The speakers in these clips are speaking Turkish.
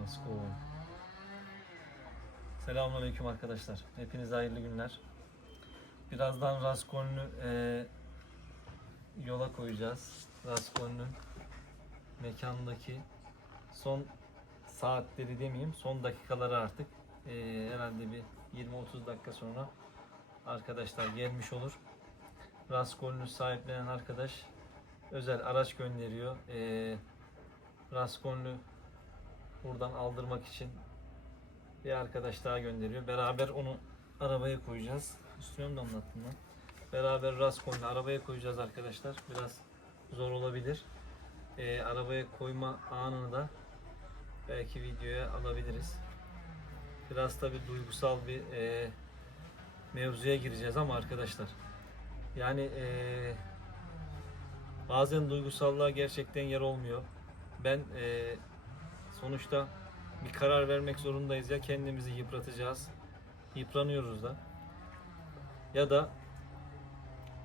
Let's go. Selamünaleyküm arkadaşlar. Hepinize hayırlı günler. Birazdan Raskoln'ü e, yola koyacağız. Raskoln'ün mekandaki son saatleri demeyeyim, son dakikaları artık. E, herhalde bir 20-30 dakika sonra arkadaşlar gelmiş olur. Raskoln'ü sahiplenen arkadaş özel araç gönderiyor. E, Raskoln'ü buradan aldırmak için bir arkadaş daha gönderiyor. Beraber onu arabaya koyacağız. Üstüne de anlattım lan. Beraber Raskol'la arabaya koyacağız arkadaşlar. Biraz zor olabilir. Ee, arabaya koyma anını da belki videoya alabiliriz. Biraz tabi duygusal bir e, mevzuya gireceğiz ama arkadaşlar. Yani e, bazen duygusallığa gerçekten yer olmuyor. Ben e, sonuçta bir karar vermek zorundayız ya kendimizi yıpratacağız. Yıpranıyoruz da. Ya da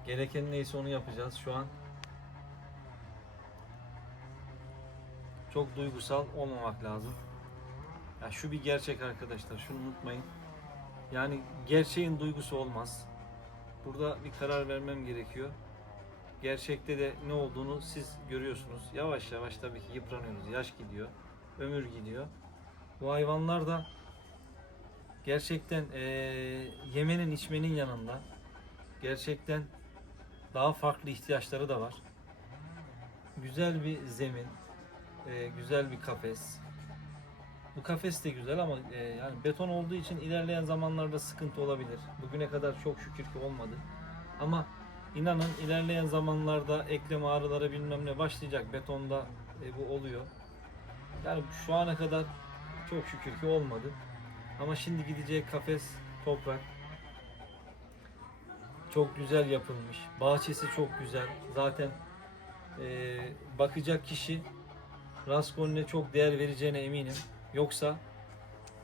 gereken neyse onu yapacağız şu an. Çok duygusal olmamak lazım. Ya şu bir gerçek arkadaşlar şunu unutmayın. Yani gerçeğin duygusu olmaz. Burada bir karar vermem gerekiyor. Gerçekte de ne olduğunu siz görüyorsunuz. Yavaş yavaş tabii ki yıpranıyoruz. Yaş gidiyor. Ömür gidiyor. Bu hayvanlar da gerçekten eee, yemenin içmenin yanında gerçekten daha farklı ihtiyaçları da var. Güzel bir zemin, eee, güzel bir kafes. Bu kafes de güzel ama eee, yani beton olduğu için ilerleyen zamanlarda sıkıntı olabilir. Bugüne kadar çok şükür ki olmadı. Ama inanın ilerleyen zamanlarda eklem ağrıları bilmem ne başlayacak. Betonda e, bu oluyor. Yani şu ana kadar çok şükür ki olmadı. Ama şimdi gideceği kafes toprak. Çok güzel yapılmış. Bahçesi çok güzel. Zaten e, bakacak kişi Raskol'üne çok değer vereceğine eminim. Yoksa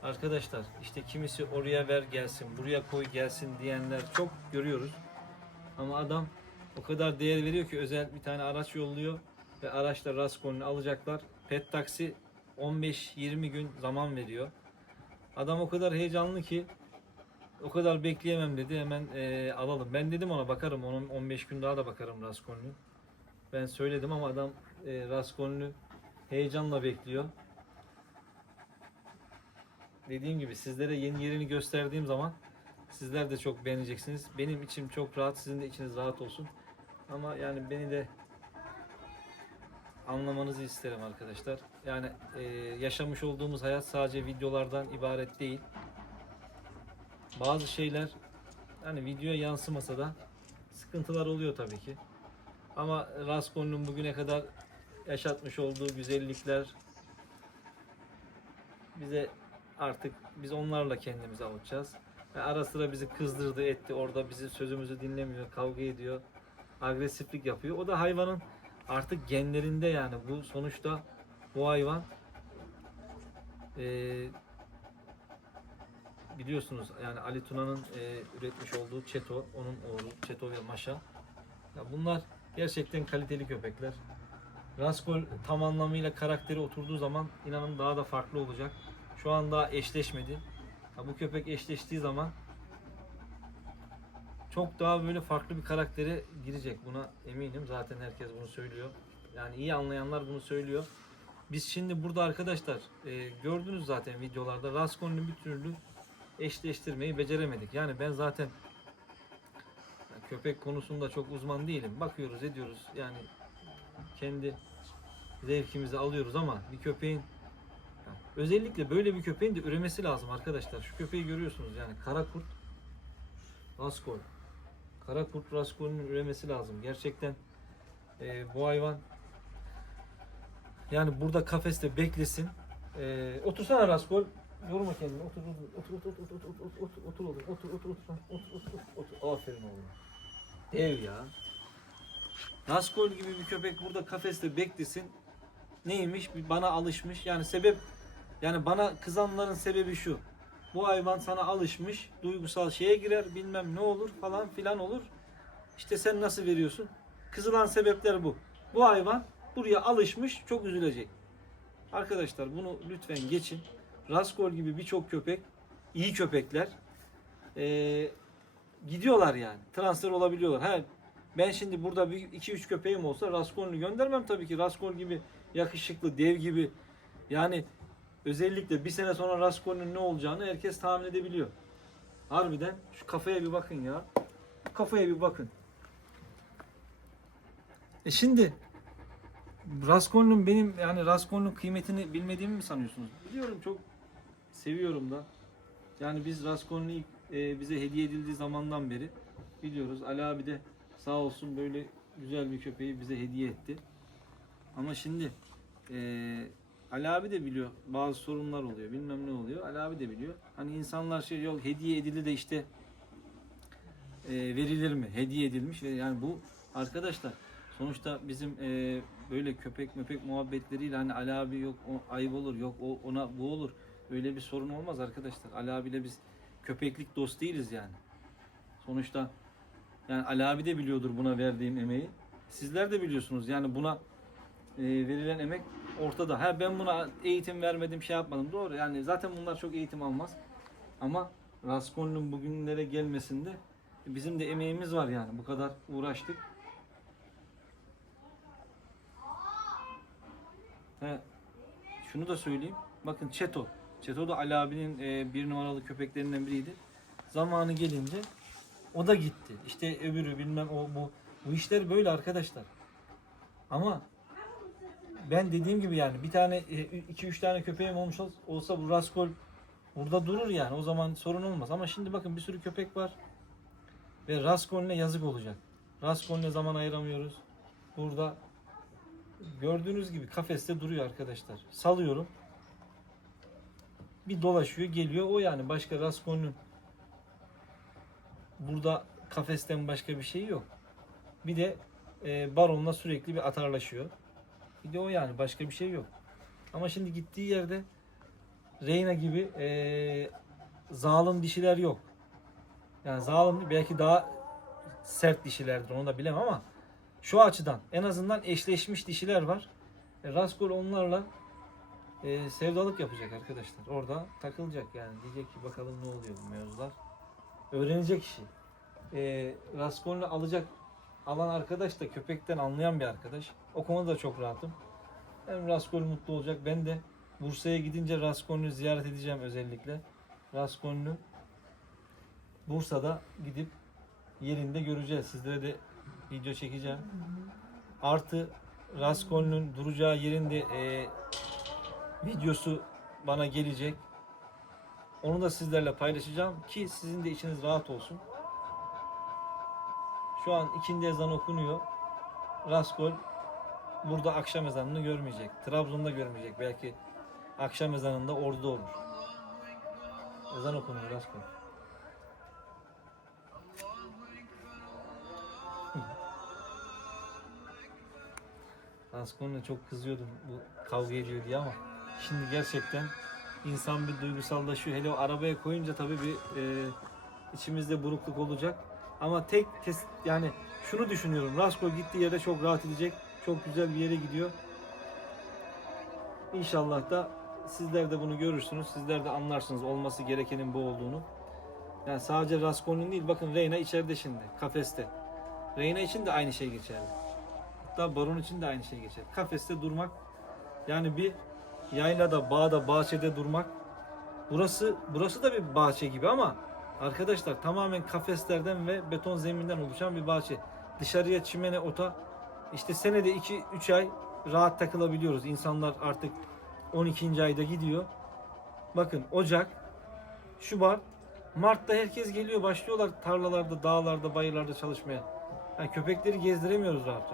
arkadaşlar işte kimisi oraya ver gelsin, buraya koy gelsin diyenler çok görüyoruz. Ama adam o kadar değer veriyor ki özel bir tane araç yolluyor ve araçla Raskol'ünü alacaklar. Pet taksi 15-20 gün zaman veriyor. Adam o kadar heyecanlı ki o kadar bekleyemem dedi hemen eee, alalım. Ben dedim ona bakarım onun 15 gün daha da bakarım Raskol'ünü. Ben söyledim ama adam eee Raskol'ünü heyecanla bekliyor. Dediğim gibi sizlere yeni yerini gösterdiğim zaman sizler de çok beğeneceksiniz. Benim içim çok rahat, sizin de içiniz rahat olsun. Ama yani beni de anlamanızı isterim arkadaşlar. Yani e, yaşamış olduğumuz hayat sadece videolardan ibaret değil. Bazı şeyler hani videoya yansımasa da sıkıntılar oluyor tabii ki. Ama Raskol'un bugüne kadar yaşatmış olduğu güzellikler bize artık biz onlarla kendimizi avutacağız. Ve ara sıra bizi kızdırdı etti. Orada bizim sözümüzü dinlemiyor, kavga ediyor, agresiflik yapıyor. O da hayvanın artık genlerinde yani bu sonuçta bu hayvan eee, biliyorsunuz yani Ali Tuna'nın eee, üretmiş olduğu Çeto, onun oğlu Çeto ve Maşa. Ya bunlar gerçekten kaliteli köpekler. Raskol tam anlamıyla karakteri oturduğu zaman inanın daha da farklı olacak. Şu an daha eşleşmedi. Ya bu köpek eşleştiği zaman çok daha böyle farklı bir karaktere girecek. Buna eminim. Zaten herkes bunu söylüyor. Yani iyi anlayanlar bunu söylüyor. Biz şimdi burada arkadaşlar e, gördünüz zaten videolarda Raskol'unu bir türlü eşleştirmeyi beceremedik. Yani ben zaten köpek konusunda çok uzman değilim. Bakıyoruz, ediyoruz. Yani kendi zevkimizi alıyoruz ama bir köpeğin özellikle böyle bir köpeğin de üremesi lazım arkadaşlar. Şu köpeği görüyorsunuz yani kara kurt Raskol. Kara kurt Raskol'un üremesi lazım. Gerçekten e, bu hayvan yani burada kafeste beklesin. E, otursana Raskol. Yorma kendini. Otur otur otur otur otur otur otur otur otur otur otur otur otur otur otur Aferin oğlum. Dev ya. Raskol gibi bir köpek burada kafeste beklesin. Neymiş? Bana alışmış. Yani sebep yani bana kızanların sebebi şu. Bu hayvan sana alışmış, duygusal şeye girer, bilmem ne olur falan filan olur. İşte sen nasıl veriyorsun? Kızılan sebepler bu. Bu hayvan buraya alışmış, çok üzülecek. Arkadaşlar bunu lütfen geçin. Raskol gibi birçok köpek, iyi köpekler ee, gidiyorlar yani. Transfer olabiliyorlar. Ha, ben şimdi burada bir 2-3 köpeğim olsa Raskol'unu göndermem tabii ki. Raskol gibi yakışıklı, dev gibi. Yani özellikle bir sene sonra Raskol'un ne olacağını herkes tahmin edebiliyor. Harbiden şu kafaya bir bakın ya. Kafaya bir bakın. E şimdi Raskol'un benim yani Raskol'un kıymetini bilmediğimi mi sanıyorsunuz? Biliyorum çok seviyorum da. Yani biz Raskol'un ilk e, bize hediye edildiği zamandan beri biliyoruz. Ali abi de sağ olsun böyle güzel bir köpeği bize hediye etti. Ama şimdi e, Ali abi de biliyor bazı sorunlar oluyor bilmem ne oluyor. Ali abi de biliyor. Hani insanlar şey yok hediye edildi de işte e, verilir mi? Hediye edilmiş ve yani bu arkadaşlar sonuçta bizim e, böyle köpek möpek muhabbetleriyle hani Ali abi yok o ayıp olur yok o ona bu olur. Öyle bir sorun olmaz arkadaşlar. Ali abiyle biz köpeklik dost değiliz yani. Sonuçta yani Ali abi de biliyordur buna verdiğim emeği. Sizler de biliyorsunuz yani buna e, verilen emek ortada. Ha ben buna eğitim vermedim, şey yapmadım. Doğru. Yani zaten bunlar çok eğitim almaz. Ama Raskol'un bugünlere gelmesinde bizim de emeğimiz var yani. Bu kadar uğraştık. He, şunu da söyleyeyim. Bakın Çeto. Çeto da Ali abinin e, bir numaralı köpeklerinden biriydi. Zamanı gelince o da gitti. İşte öbürü bilmem o bu. Bu işler böyle arkadaşlar. Ama ben dediğim gibi yani bir tane e, iki üç tane köpeğim olmuş ol- olsa bu Raskol burada durur yani o zaman sorun olmaz. Ama şimdi bakın bir sürü köpek var ve Raskol'ne yazık olacak. Raskol'ne zaman ayıramıyoruz. Burada gördüğünüz gibi kafeste duruyor arkadaşlar. Salıyorum. Bir dolaşıyor geliyor o yani başka Raskol'ün burada kafesten başka bir şey yok. Bir de e, baronla sürekli bir atarlaşıyor. Bir de o yani başka bir şey yok. Ama şimdi gittiği yerde Reyna gibi eee zalim dişiler yok. Yani zalim belki daha sert dişilerdir onu da bilemem ama şu açıdan en azından eşleşmiş dişiler var. E, Raskol onlarla eee, sevdalık yapacak arkadaşlar. Orada takılacak yani. Diyecek ki bakalım ne oluyor bu mevzular. Öğrenecek işi. E, Raskol'u alacak alan arkadaş da köpekten anlayan bir arkadaş. O konuda da çok rahatım. Hem Raskol mutlu olacak. Ben de Bursa'ya gidince Raskol'u ziyaret edeceğim özellikle. Raskol'u Bursa'da gidip yerinde göreceğiz. Sizlere de video çekeceğim. Artı Raskol'un duracağı yerinde e, videosu bana gelecek. Onu da sizlerle paylaşacağım ki sizin de içiniz rahat olsun. Şu an ikindi ezan okunuyor. Raskol burada akşam ezanını görmeyecek. Trabzon'da görmeyecek. Belki akşam ezanında orada olur. Ezan okunuyor Raskol. Raskol'la çok kızıyordum bu kavga ediyor diye ama şimdi gerçekten insan bir duygusallaşıyor. Hele o arabaya koyunca tabii bir e, içimizde burukluk olacak. Ama tek kes yani şunu düşünüyorum. Raskol gittiği yerde çok rahat edecek. Çok güzel bir yere gidiyor. İnşallah da sizler de bunu görürsünüz. Sizler de anlarsınız olması gerekenin bu olduğunu. Yani sadece Raskol'un değil bakın Reyna içeride şimdi kafeste. Reyna için de aynı şey geçerli. Hatta Baron için de aynı şey geçer. Kafeste durmak yani bir yaylada, bağda, bahçede durmak. Burası burası da bir bahçe gibi ama arkadaşlar tamamen kafeslerden ve beton zeminden oluşan bir bahçe. Dışarıya çimene, ota işte senede 2-3 ay rahat takılabiliyoruz. İnsanlar artık 12. ayda gidiyor. Bakın Ocak, Şubat, Mart'ta herkes geliyor. Başlıyorlar tarlalarda, dağlarda, bayırlarda çalışmaya. Yani köpekleri gezdiremiyoruz rahat.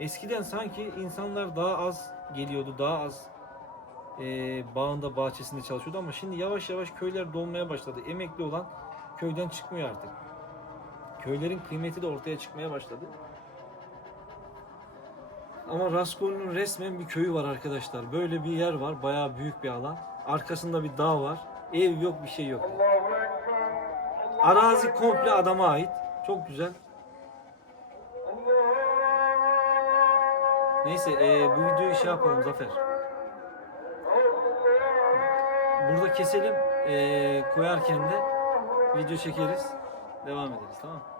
Eskiden sanki insanlar daha az geliyordu, daha az e, bağında, bahçesinde çalışıyordu ama şimdi yavaş yavaş köyler dolmaya başladı. Emekli olan köyden çıkmıyor artık. Köylerin kıymeti de ortaya çıkmaya başladı. Ama Raskolnik'in resmen bir köyü var arkadaşlar. Böyle bir yer var. Bayağı büyük bir alan. Arkasında bir dağ var. Ev yok bir şey yok. Arazi komple adama ait. Çok güzel. Neyse e, bu videoyu şey yapalım Zafer. Burada keselim. E, koyarken de video çekeriz. Devam ederiz tamam mı?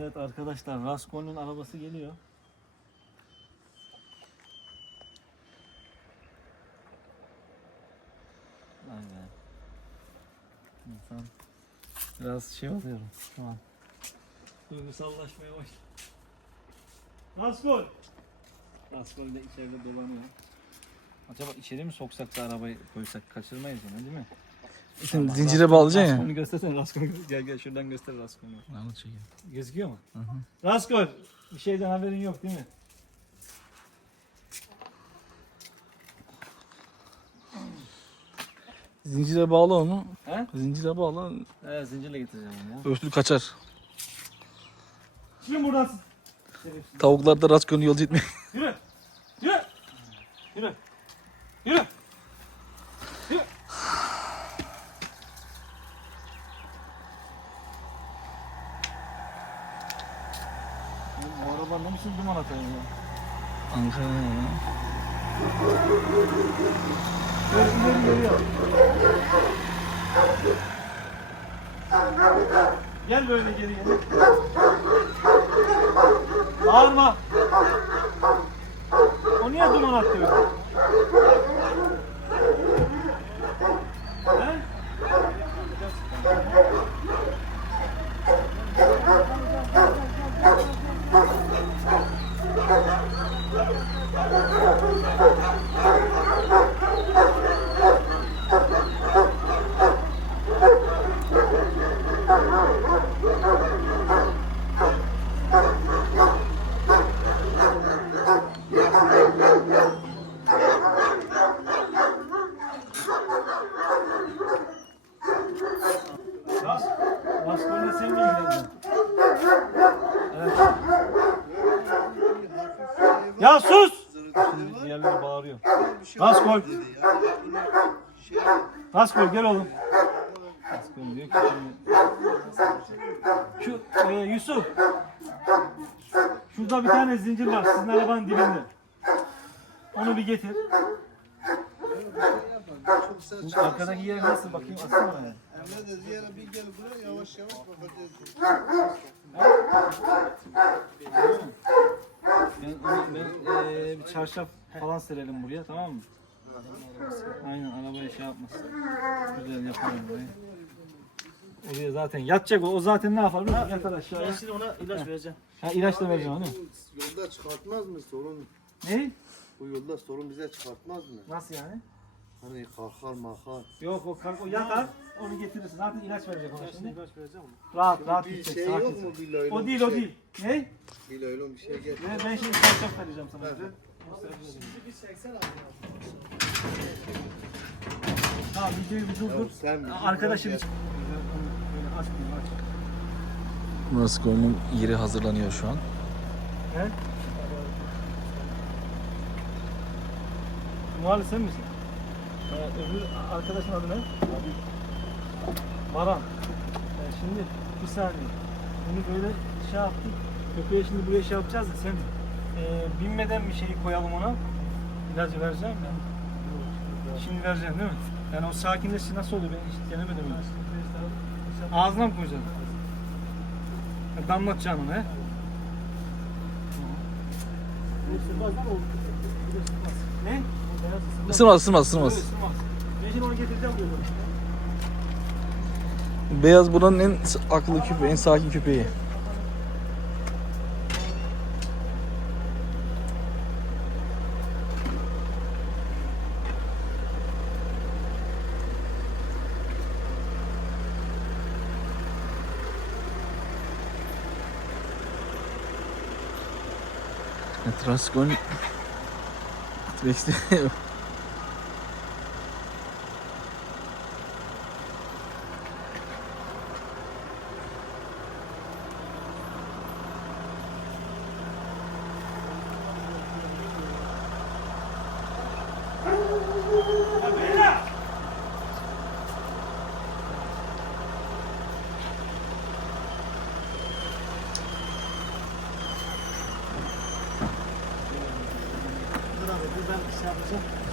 Evet arkadaşlar Raskol'un arabası geliyor. Aynen. İnsan biraz şey oluyorum. Tamam. Duygusallaşmaya başladı. Raskol! Raskol de içeride dolanıyor. Acaba içeri mi soksak da arabayı koysak kaçırmayız onu değil mi? Şimdi zincire bağlayacaksın ya. Raskol'u göstersene Raskol. Gel gel şuradan göster Raskol'u. Anlat çekeyim. Gözüküyor mu? Hı hı. Raskol bir şeyden haberin yok değil mi? Zincire bağla onu. He? Zincire bağla. Evet zincirle getireceğim onu ya. Örsül kaçar. Şimdi buradan. Tavuklar da Rasko'nun yolcu gitmiyor. Yürü. Yürü. Yürü. Yürü. Yürü. Oğlum, Bu araba ne biçim duman atıyor ya? Ankara ya. Gel böyle geriye. Bağırma. O niye duman attı öyle? He? Ras, Raskol'la sen mi ilgilendin? Evet. Ya sus! Diğerleri bağırıyor. Raskol. Raskol gel oğlum. Raskol diyor ki şimdi... Şu e, Yusuf. Şurada bir tane zincir var sizin arabanın dibinde. Onu bir getir. Bu arkadaki yer nasıl bakayım atsana ya. Emre de ziyara bir gel buraya yavaş yavaş bakacağız. Ben, ben eee, bir çarşaf falan serelim buraya tamam mı? Aynen arabaya şey yapmasın. Güzel yapalım burayı. Oraya zaten yatacak o. O zaten ne yapar? musun? Yatar aşağıya. Ben şimdi ona ilaç vereceğim. Ha ilaç da vereceğim onu. Yolda çıkartmaz mı sorun? Ne? Bu yolda sorun bize çıkartmaz mı? Nasıl yani? Hani kalkar makar. Yok o, kalk- o yatar. Onu getirirsin. Zaten ilaç verecek ona şimdi. İlaç vereceğim ona. Rahat rahat Bir gidecek. şey sakin. yok mu bir laylon? O değil bir o şey? değil. Ne? Bir laylon bir şey gel. Ben, ben şimdi çarşaf vereceğim sana. Evet. Tamam videoyu bir durdur. sen bir Arkadaşım gel. için. Rasko'nun yeri hazırlanıyor şu an. He? Muhalif sen misin? Ee, öbür arkadaşın adı ne? Baran. Ee, şimdi bir saniye. Bunu böyle şey yaptık. Köpeğe şimdi buraya şey yapacağız da sen e, binmeden bir şeyi koyalım ona. İlacı vereceğim ben. Şimdi vereceğim değil mi? Yani o sakinleşti nasıl oluyor ben hiç denemedim. ben. Ağzına mı koyacaksın? Ha, Damlatacaksın onu he? Ne? Isırmaz ısırmaz ısırmaz. Beyaz buranın en akıllı köpeği, en sakin köpeği. Paskun. Bekliyorum.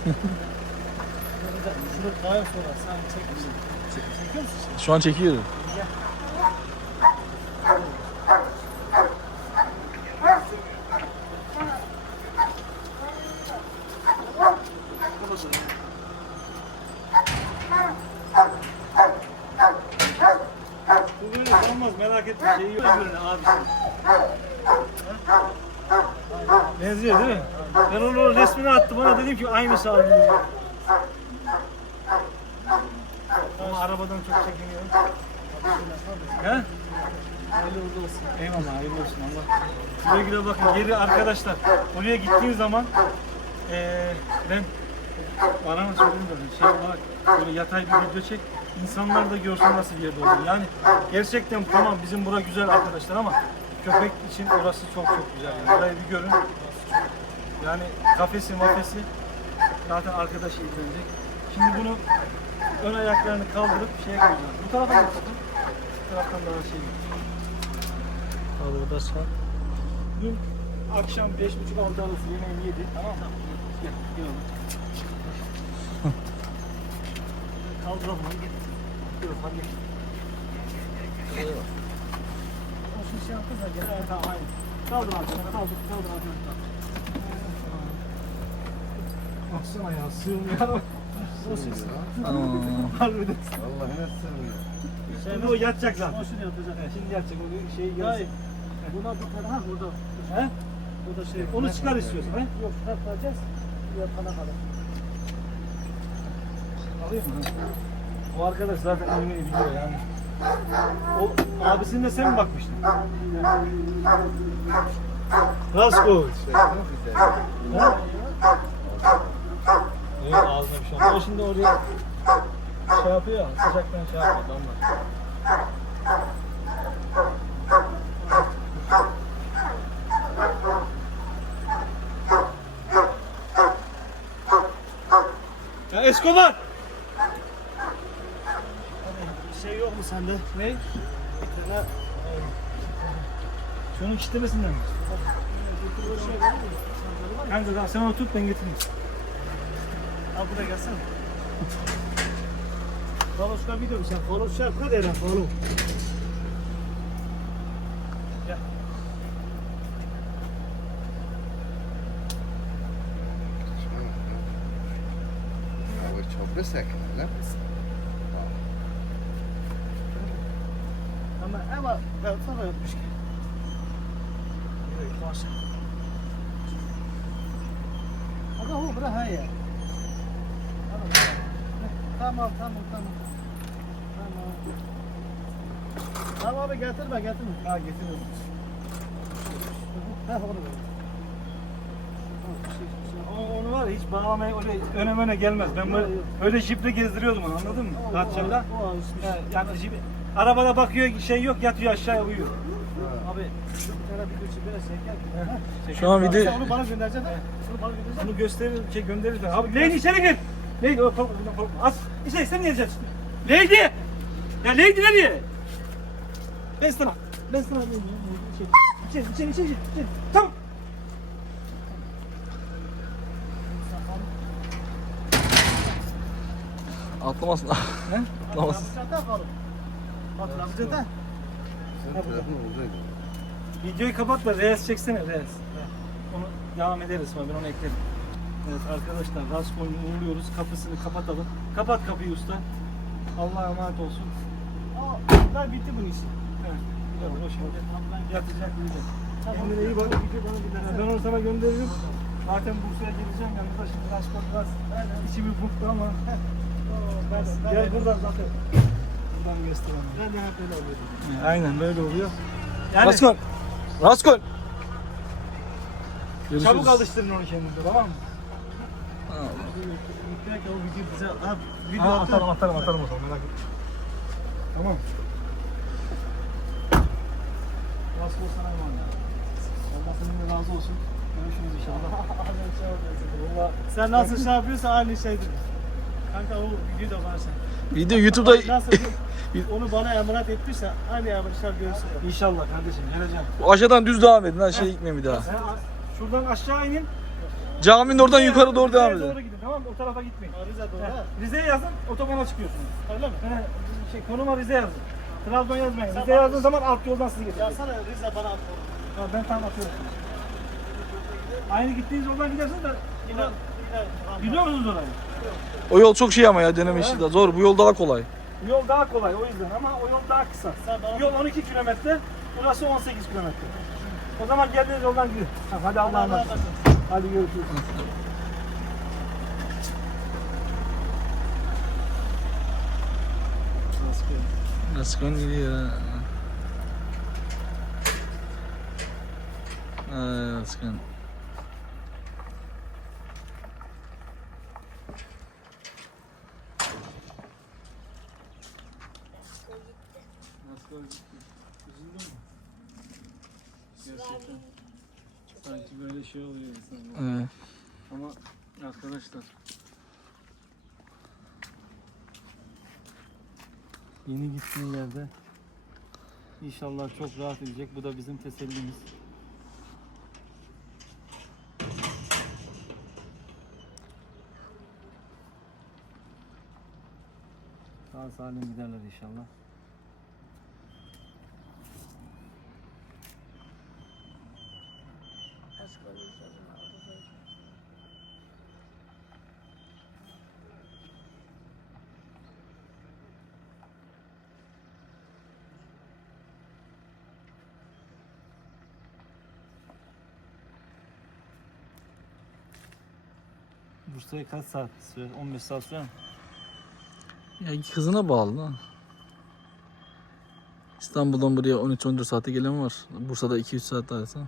Şurada, daha sonra sen çek bizi. Çekiyor musun? Şu an çekiyorum. Bu böyle olmaz merak etme. Şeyi yok birine abi. Benziyor değil mi? Ben onun resmini attım ona dedim ki aynısı abi. Ama arabadan çok çekiniyorum. He? Hayırlı uğurlu olsun. Eyvallah hayırlı olsun Allah. Güle güle bakın geri arkadaşlar. Oraya gittiğin zaman eee ben bana söyledim de şey olarak böyle yatay bir video çek. İnsanlar da görsün nasıl bir yerde olduğunu. Yani gerçekten tamam bizim bura güzel arkadaşlar ama köpek için orası çok çok güzel. Yani. Burayı bir görün. Yani kafesi mafesi zaten arkadaş ilgilenecek. Şimdi bunu ön ayaklarını kaldırıp şeye koyacağız. Bu tarafa tutalım? Bu taraftan daha şey. Al orada sağ. Dün akşam beş buçuk altı arası yemeğini yedi. Tamam mı? Gel, gel oğlum. Kaldıralım hadi git. Dur hadi. O şu şey yaptı da gel. Evet tamam aynen. Kaldır sen kaldır kaldır abi. Baksana ya sığmıyor. O. Aa, Harbiden. Vallahi ne sığmıyor. Şimdi o yatacak zaten. O şunu yatacak. Şimdi yatacak. O şey gelsin. Buna bir tane ha burada. He? Burada şey. Onu çıkar istiyorsun he? Yok çıkartacağız. Yatana kadar. Alayım mı? O arkadaş zaten yemeği biliyor yani. O abisine sen mi bakmıştın? Rasko. Ha? Ağzına bir şey olmaz. O şimdi oraya şey yapıyor ya, sıcaktan şey yapıyor damla. Ya Escobar! Bir şey yok mu sende? Ne? Şunun kitlemesinden mi? Kanka daha sen onu tut ben getireyim. Al buraya gelsene. Konuşma video sen konuşacak kadar konu. Gel. Hava çok sakin lan. Ama ama ben sana yapmış ki. Yürü koş. Aga o bırak ha ya. Tamam tamam tamam. Tamam. Tamam abi getirme getirme. Ha getiriyorum. Ha onu ver. O- Onu var ya hiç bağlamaya öyle öne öne gelmez. Ben böyle, böyle jiple gezdiriyordum onu anladın mı? Kaçacağımda. Yani jip, arabada bakıyor şey yok yatıyor aşağıya uyuyor. Abi şu bir tane video çekmene şeker. Şu an video- onu bana göndereceksin. Onu bana göndereceksin. Onu gösterir, şey gönderir. Abi Lady içeri gir. Lady, o korkma, korkma. Az, içeri sen niye geleceksin? Lady! Ya Lady nereye? Ben sana, ben sana ne diyeyim? İçeri, içeri, içeri, içeri, içeri. Tamam. atlamasın. Ne? Atlamasın. Atlamasın. Videoyu kapatma, Reels çeksene Reels. Onu devam ederiz sonra ben onu eklerim. Evet arkadaşlar Raskol'u uğurluyoruz. Kapısını kapatalım. Kapat kapıyı usta. Allah'a emanet olsun. Aa, daha bitti bunun işi. Evet. Ya o şimdi yatacak uyuyacak. Kendine iyi bak. Ben onu sana gönderirim. Zaten Bursa'ya geleceğim yanında şimdi Raskol biraz içimi burktu ama. Gel buradan zaten. Buradan göstereyim. Ben de hep böyle oluyor. Aynen böyle oluyor. Yani Raskol. Raskol. Görüşürüz. çabuk alıştırın onu kendinize tamam mı? Atarım. atarım atarım atarım o zaman merak etme. Tamam. Nasıl olsan emanet. Allah seninle razı olsun. Görüşürüz inşallah. Valla sen nasıl şey yapıyorsan aynı şeydir. Kanka o videoyu da var sen. Video YouTube'da Nasıl onu bana emanet etmişse aynı emanetler görsün. İnşallah kardeşim geleceğim. aşağıdan düz devam edin. Ha şey gitmeyin bir daha. Şuradan aşağı inin. Caminin oradan yukarı doğru devam Rize'ye edin. doğru gidin tamam mı? O tarafa gitmeyin. Rize doğru He, ha. Rize'ye yazın otobana çıkıyorsunuz. Öyle mi? He, şey, konuma Rize yazın. Trabzon yazmayın. Rize bana- yazdığın zaman alt yoldan sizi getirecek. Yazsana Rize bana at. Ha, ben tam atıyorum. Aynı gittiğiniz yoldan gidersiniz de Gider. Gider. biliyor musunuz orayı? O yol çok şey ama ya deneme işi de zor. Bu yol daha kolay. Bu yol daha kolay o yüzden ama o yol daha kısa. Sen bana Bu yol 12 kilometre, burası 18 kilometre. O zaman geldiğiniz yoldan gidin. Ha, hadi Allah'a emanet. emanet. Hadi görüşürüz. Nasıl gidiyor ha. Ay, Özkan. Üzüldün mü? Gerçekten. Sanki böyle şey oluyor insan. Evet. Ama arkadaşlar yeni gittiğin yerde inşallah çok rahat edecek. Bu da bizim tesellimiz. Sağ salim giderler inşallah. Bursa'ya kaç saat sürer? 15 saat sürer mi? Ya hızına bağlı lan. İstanbul'dan buraya 13-14 saate gelen var. Bursa'da 2-3 saat arası.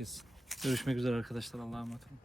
Etsin. Görüşmek üzere arkadaşlar. Allah'a emanet olun.